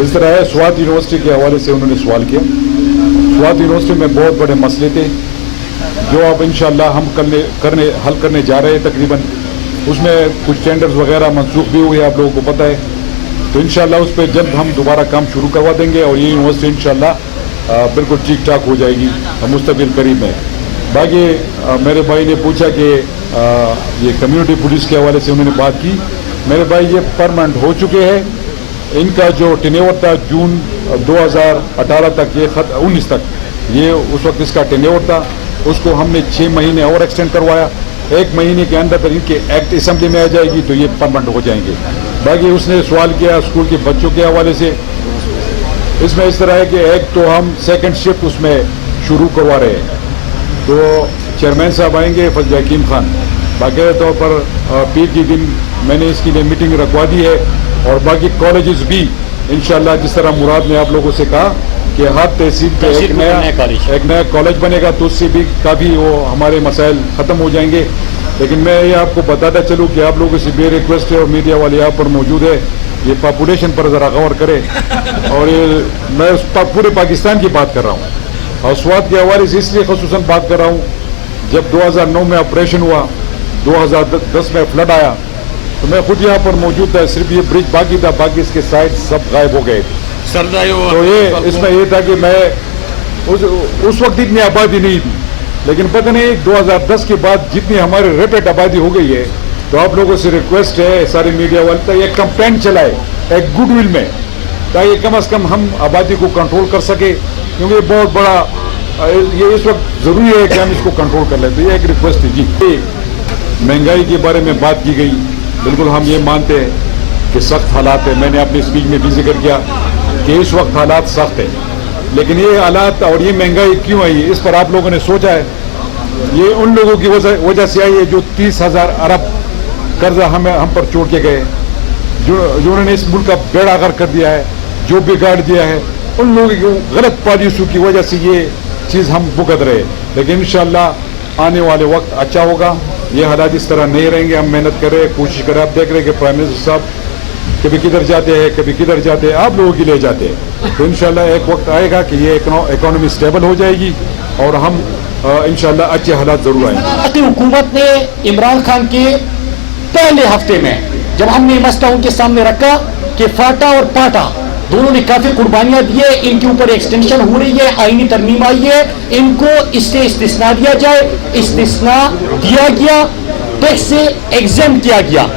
इस तरह है, स्वात यूनिवर्सिटी के हवाले से उन्होंने सवाल किया। स्वात यूनिवर्सिटी में बहुत बड़े मसले थे जो अब इंशाअल्लाह हम हल करने जा रहे हैं। तकरीबन उसमें कुछ टेंडर्स वगैरह मंसूख भी हुए, आप लोगों को पता है। तो इंशाअल्लाह उस पर जल्द हम दोबारा काम शुरू करवा देंगे और ये यूनिवर्सिटी इंशाअल्लाह बिल्कुल ठीक ठाक हो जाएगी मुस्तक़बिल करीब में। बाकी मेरे भाई ने पूछा कि ये कम्युनिटी पुलिस के हवाले से उन्होंने बात की। मेरे भाई ये परमानेंट हो चुके हैं। इनका जो टेन्योर था जून 2018 तक, ये 19 तक, ये उस वक्त इसका टेन्योर था, उसको हमने 6 महीने और एक्सटेंड करवाया। 1 महीने के अंदर इनके एक्ट असेंबली में आ जाएगी तो ये परमानेंट हो जाएंगे। बाकी उसने सवाल किया स्कूल के बच्चों के हवाले से। इसमें इस तरह है कि एक तो हम सेकंड शिफ्ट उसमें शुरू करवा रहे हैं, तो चेयरमैन साहब आएंगे फजल हकीम खान। बाकायदा तौर पर पीर के दिन मैंने इसके लिए मीटिंग रखवा दी है और बाकी कॉलेजेस भी इंशाअल्लाह, जिस तरह मुराद ने आप लोगों से कहा कि हर तहसील पे एक नया कॉलेज बनेगा तो उससे भी काफ़ी वो हमारे मसाइल ख़त्म हो जाएंगे। लेकिन मैं ये आपको बताता चलूँ कि आप लोगों से मेरी रिक्वेस्ट है और मीडिया वाले यहाँ पर मौजूद है, ये पॉपुलेशन पर ज़रा गौर करें। और ये मैं पूरे पाकिस्तान की बात कर रहा हूँ और स्वात के हवाले से इसलिए ख़ुसूसन बात कर रहा हूँ, जब 2009 में ऑपरेशन हुआ, 2010 में फ्लड आया, तो मैं खुद यहाँ पर मौजूद था। सिर्फ ये ब्रिज बाकी था, बाकी इसके साइड सब गायब हो गए। तो ये इसमें ये था कि मैं उस वक्त इतनी आबादी नहीं थी, लेकिन पता नहीं 2010 के बाद जितनी हमारी रेटेड आबादी हो गई है, तो आप लोगों से रिक्वेस्ट है सारे मीडिया वाले तक एक कैंपेन चलाए एक गुडविल में, ताकि कम से कम हम आबादी को कंट्रोल कर सके, क्योंकि ये बहुत बड़ा ये इस वक्त ज़रूरी है कि हम इसको कंट्रोल कर लें। तो ये एक रिक्वेस्ट थी जी। महंगाई के बारे में बात की गई, बिल्कुल हम ये मानते हैं कि सख्त हालात है। मैंने अपनी स्पीच में भी जिक्र किया कि इस वक्त हालात सख्त है, लेकिन ये हालात और ये महंगाई क्यों आई, इस पर आप लोगों ने सोचा है? ये उन लोगों की वजह से आई है जो 30,000 अरब कर्जा हम पर छोड़ के गए, जिन्होंने इस मुल्क का बेड़ा गर्क कर दिया है, जो बिगाड़ दिया है। उन लोगों की गलत पॉलिसियों की वजह से ये चीज़ हम भुगत रहे। लेकिन इंशाअल्लाह आने वाले वक्त अच्छा होगा, ये हालात इस तरह नहीं रहेंगे। हम मेहनत करें, कोशिश करें। आप देख रहे हैं कि प्राइम मिनिस्टर साहब कभी किधर जाते हैं, कभी किधर जाते हैं, आप लोगों के लिए जाते हैं। तो इंशाअल्लाह एक वक्त आएगा कि ये इकोनॉमी स्टेबल हो जाएगी और हम इंशाअल्लाह अच्छे हालात जरूर आएंगे। हुकूमत ने इमरान खान के पहले हफ्ते में जब हमने मसला उनके सामने रखा कि फाटा और पाटा दोनों ने काफी कुर्बानियां दी है, इनके ऊपर एक्सटेंशन हो रही है, आईनी तरमीम आई है, इनको इससे इस्तिस्ना दिया जाए। इस्तिस्ना दिया गया, टैक्स से एग्जेम्प्ट किया गया।